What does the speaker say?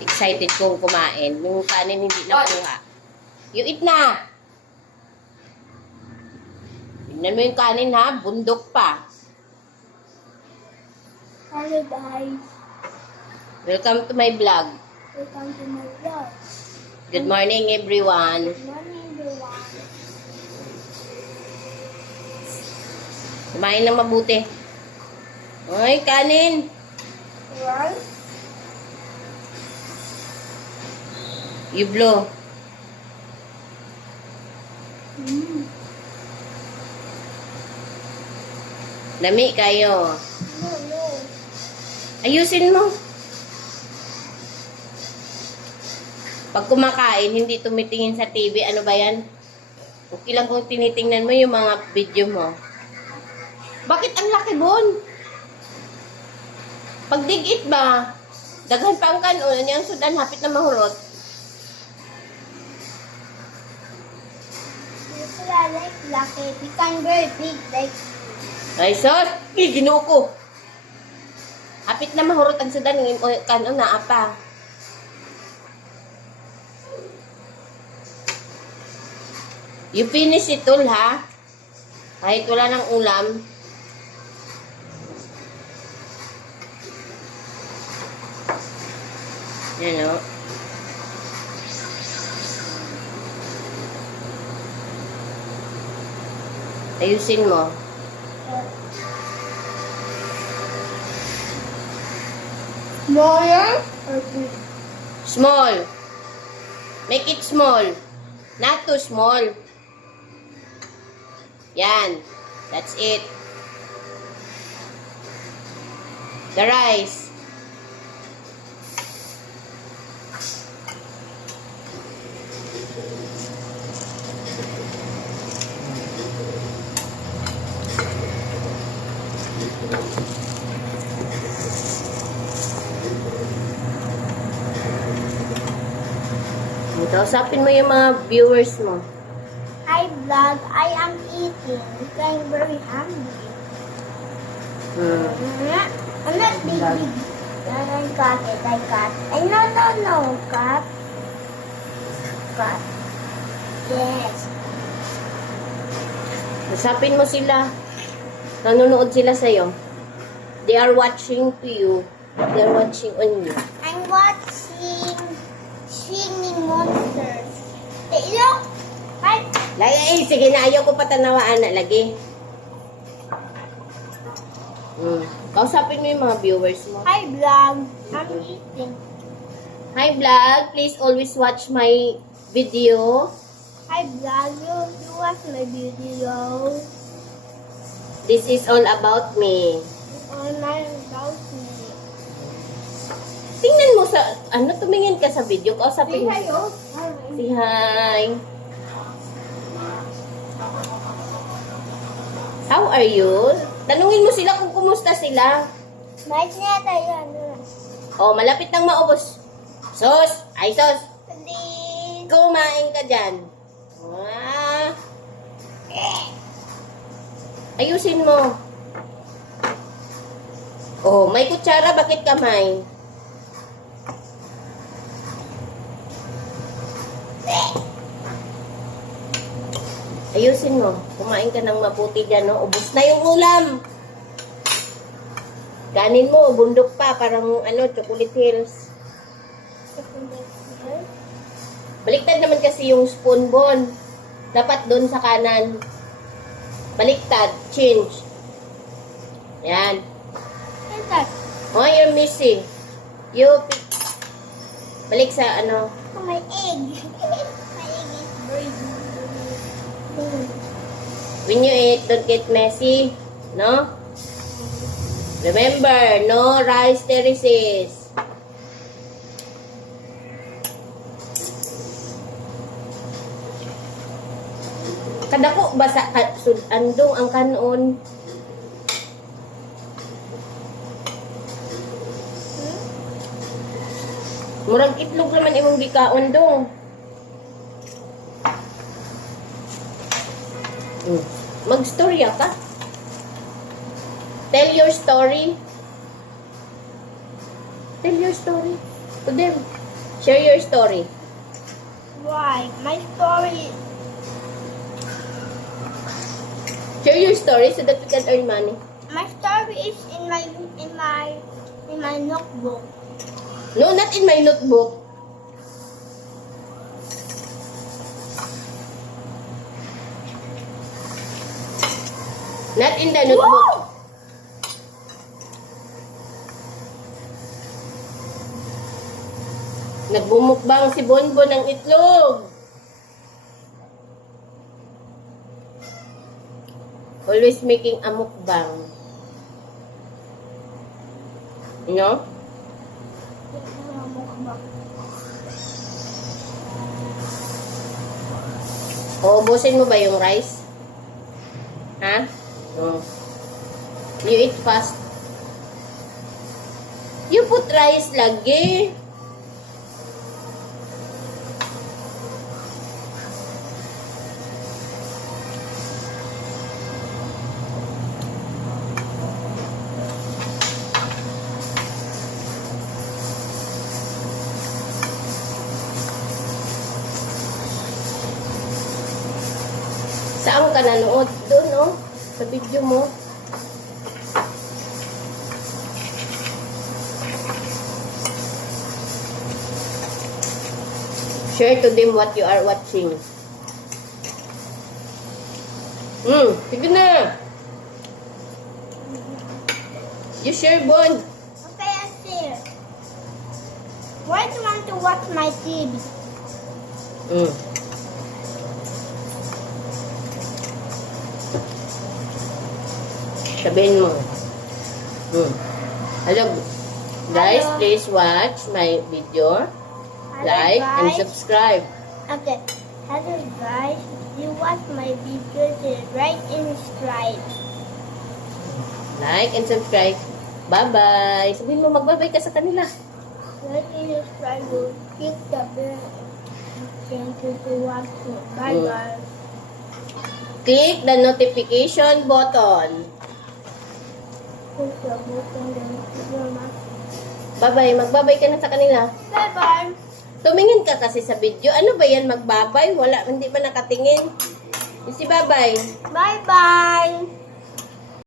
excited kong kumain. Yung kanin hindi nakuha. You eat na! Tignan mo yung kanin ha, bundok pa. Hello guys. Welcome to my vlog. Welcome to my vlog. Good morning everyone. Good morning everyone. Kumain ng mabuti. Ay, kanin. Rice. You blow. Lami kayo. No. Ayusin mo. Pag kumakain, hindi tumitingin sa TV. Ano ba yan? Okay lang kung tinitingnan mo yung mga video mo. Bakit ang laki bon? Pag digit ba? Daghan pa ang kanon. Yung sudan, hapit na mahurot. People are like lucky. We can very big like Ay, sos! Ginoo ko. Hapit na mahurot ang sudan. Yung kanon na apa. You finish it all, ha? Kahit wala ng ulam. Yan, o. Ayusin mo. smaller or big? Small. Make it small. Not too small. Yan. That's it. The rice. Kausapin mo yung mga viewers mo. Hi vlog, I am eating. I'm very hungry. I'm not big. I got it. I no, cut. Yes. Kausapin mo sila. Nanonood sila sa'yo. They are watching to you. They are watching on you. I'm watching singing monsters. Hey, look! Hi! Lagi, sige na. Ayaw ko patanawaan na. Lagi. Kausapin mo yung mga viewers mo. Hi vlog, I'm eating. Hi vlog. Please always watch my video. Hi vlog, you watch my video. This is all about me. Online about me. Tingnan mo sa, tumingin ka sa video. Kausapin mo. oh. Say hi. How are you? Tanungin mo sila kung kumusta sila. Mais niya tayo. Oh, malapit nang maubos. Sos! Ay, sos! Please. Kumain ka dyan. Ah. Ayusin mo. Oh, may kutsara. Bakit kamay? Ayusin mo. Kumain ka ng mabuti dyan, no? Ubus na yung ulam. Kanin mo, bundok pa. Parang, Chocolate Hills. Baliktad naman kasi yung spoon bon. Dapat doon sa kanan. Baliktad. Change. Yan. Oh, you're missing. You pick. Balik sa Oh, my egg. My egg is very When you eat, don't get messy. No? Remember, no rice terraces. Kadako basa andong ang kanon. Murag itlog naman imong gikaon dong. Mag-storya ka. Tell your story. Tell your story to them. Share your story. Why? My story. Share your story so that we can earn money. My story is in my notebook. No, not in my notebook. Not in the notebook. Whoa! Nagbumukbang si Bonbon ng itlog. Always making a mukbang. No? Uubusin mo ba yung rice? Ha? Oh. You eat fast. You put rice lagi. Saan ka nanood? Doon, oh. Sa video mo. Share to them what you are watching. Sige na. You share, Bon. Okay, I see. Why do you want to watch my TV? Sabihin mo. Hello, guys. Hello. Please watch my video. Hello, Like and guys. subscribe. Okay. Hello guys, you watch my videos right in subscribe. Like and subscribe. Bye-bye. Sabihin mo, magbabay ka sa kanila. Right in subscribe, click the bell. Thank you for watching. Bye bye. Click the notification button. Click the button then click the Bye-bye. Magbabay ka na sa kanila. Bye bye. Tumingin ka kasi sa video. Ano ba yan? Magbabay? Wala. Hindi ba nakatingin? Si bye-bye. Bye bye.